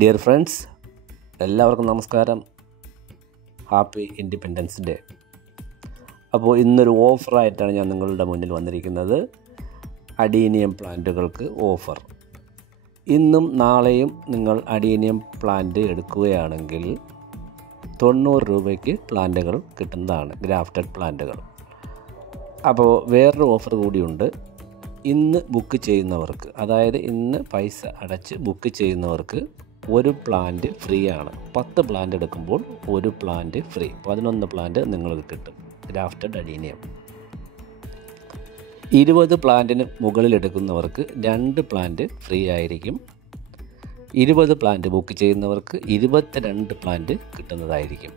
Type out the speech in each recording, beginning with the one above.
Dear friends, എല്ലാവർക്കും നമസ്കാരം. Happy independence day. അപ്പോൾ ഇന്നൊരു ഓഫറായിട്ടാണ് ഞാൻ നിങ്ങളുടെ മുന്നിൽ വന്നിരിക്കുന്നത്. അഡീനിയം പ്ലാന്റുകൾക്ക് ഓഫർ. ഇന്നും നാളെയും നിങ്ങൾ അഡീനിയം പ്ലാന്റ് എടുക്കുകയാണെങ്കിൽ 90 രൂപയ്ക്ക് പ്ലാന്റുകൾ കിട്ടുന്നതാണ്, ഗ്രാഫ്റ്റഡ് പ്ലാന്റുകൾ. അപ്പോൾ വേറൊരു ഓഫർ കൂടിയുണ്ട്. ഇന്ന് ബുക്ക് ചെയ്യുന്നവർക്ക്, അതായത് ഇന്ന് പൈസ അടച്ച് ബുക്ക് ചെയ്യുന്നവർക്ക് ഒരു പ്ലാന്റ് ഫ്രീ ആണ്. 10 പ്ലാന്റ് എടുക്കുമ്പോൾ ഒരു പ്ലാന്റ് ഫ്രീ, 11 പ്ലാന്റ് നിങ്ങൾക്ക് കിട്ടും ഗ്രാഫ്റ്റഡ് അഡീനിയം. 20 പ്ലാന്റിന് മുകളിൽ എടുക്കുന്നവർക്ക് 2 പ്ലാന്റ് ഫ്രീ ആയിരിക്കും. 20 പ്ലാന്റ് ബുക്ക് ചെയ്യുന്നവർക്ക് 22 പ്ലാന്റ് കിട്ടുന്നതായിരിക്കും.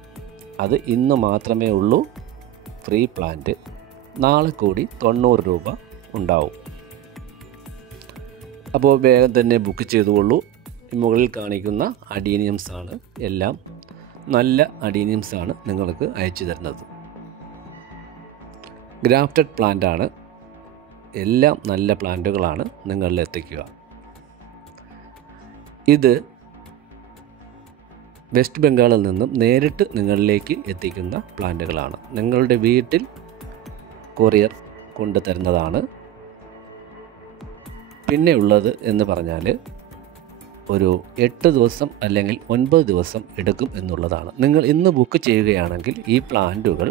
അത് ഇന്ന് മാത്രമേ ഉള്ളൂ ഫ്രീ പ്ലാന്റ്. നാളെ കൂടി 90 രൂപ ഉണ്ടാവും. അപ്പോൾ വേഗം തന്നെ ബുക്ക് ചെയ്തുകൊള്ളൂ. മുകളിൽ കാണിക്കുന്ന അഡീനിയംസാണ്, എല്ലാം നല്ല അഡീനിയംസാണ് നിങ്ങൾക്ക് അയച്ചു തരുന്നത്. ഗ്രാഫ്റ്റഡ് പ്ലാന്റാണ്, എല്ലാം നല്ല പ്ലാന്റുകളാണ് നിങ്ങളിൽ എത്തിക്കുക. ഇത് വെസ്റ്റ് ബംഗാളിൽ നിന്നും നേരിട്ട് നിങ്ങളിലേക്ക് എത്തിക്കുന്ന പ്ലാന്റുകളാണ്. നിങ്ങളുടെ വീട്ടിൽ കൊറിയർ കൊണ്ടുതരുന്നതാണ്. പിന്നെ ഉള്ളത് എന്ന് പറഞ്ഞാൽ ഒരു 8 ദിവസം അല്ലെങ്കിൽ 9 ദിവസം എടുക്കും എന്നുള്ളതാണ്. നിങ്ങൾ ഇന്ന് ബുക്ക് ചെയ്യുകയാണെങ്കിൽ ഈ പ്ലാന്റുകൾ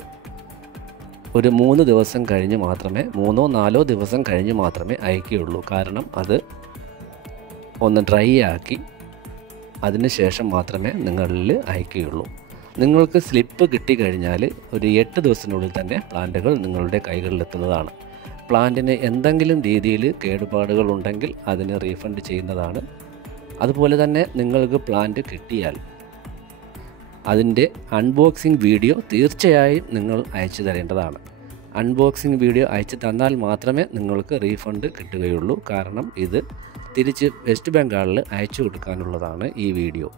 ഒരു 3 ദിവസം കഴിഞ്ഞ് മാത്രമേ, 3-4 ദിവസം കഴിഞ്ഞ് മാത്രമേ അയക്കുകയുള്ളൂ. കാരണം അത് ഒന്ന് ഡ്രൈ ആക്കി അതിന് ശേഷം മാത്രമേ നിങ്ങളിൽ അയക്കുകയുള്ളൂ. നിങ്ങൾക്ക് സ്ലിപ്പ് കിട്ടിക്കഴിഞ്ഞാൽ ഒരു 8 ദിവസത്തിനുള്ളിൽ തന്നെ പ്ലാന്റുകൾ നിങ്ങളുടെ കൈകളിലെത്തുന്നതാണ്. പ്ലാന്റിന് എന്തെങ്കിലും രീതിയിൽ കേടുപാടുകൾ ഉണ്ടെങ്കിൽ അതിന് റീഫണ്ട് ചെയ്യുന്നതാണ്. അതുപോലെ തന്നെ നിങ്ങൾക്ക് പ്ലാന്റ് കിട്ടിയാൽ അതിൻ്റെ അൺബോക്സിംഗ് വീഡിയോ തീർച്ചയായും നിങ്ങൾ അയച്ചു തരേണ്ടതാണ്. അൺബോക്സിംഗ് വീഡിയോ അയച്ചു തന്നാൽ മാത്രമേ നിങ്ങൾക്ക് റീഫണ്ട് കിട്ടുകയുള്ളൂ. കാരണം ഇത് തിരിച്ച് വെസ്റ്റ് ബംഗാളിൽ അയച്ചു കൊടുക്കാനുള്ളതാണ് ഈ വീഡിയോ.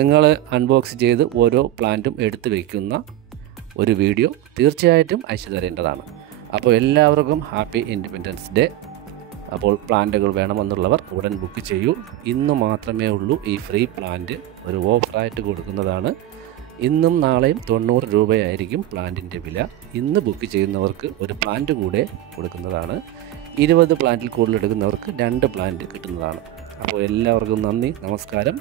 നിങ്ങൾ അൺബോക്സ് ചെയ്ത് ഓരോ പ്ലാന്റും എടുത്ത് വയ്ക്കുന്ന ഒരു വീഡിയോ തീർച്ചയായിട്ടും അയച്ചു തരേണ്ടതാണ്. അപ്പോൾ എല്ലാവർക്കും ഹാപ്പി ഇൻഡിപെൻഡൻസ് ഡേ. അപ്പോൾ പ്ലാന്റുകൾ വേണമെന്നുള്ളവർ ഉടൻ ബുക്ക് ചെയ്യൂ. ഇന്ന് മാത്രമേ ഉള്ളൂ ഈ ഫ്രീ പ്ലാന്റ്, ഒരു ഓഫറായിട്ട് കൊടുക്കുന്നതാണ്. ഇന്നും നാളെയും 90 രൂപയായിരിക്കും പ്ലാന്റിൻ്റെ വില. ഇന്ന് ബുക്ക് ചെയ്യുന്നവർക്ക് ഒരു പ്ലാന്റ് കൂടെ കൊടുക്കുന്നതാണ്. 20 പ്ലാന്റിൽ കൂടുതൽ എടുക്കുന്നവർക്ക് 2 പ്ലാന്റ് കിട്ടുന്നതാണ്. അപ്പോൾ എല്ലാവർക്കും നന്ദി, നമസ്കാരം.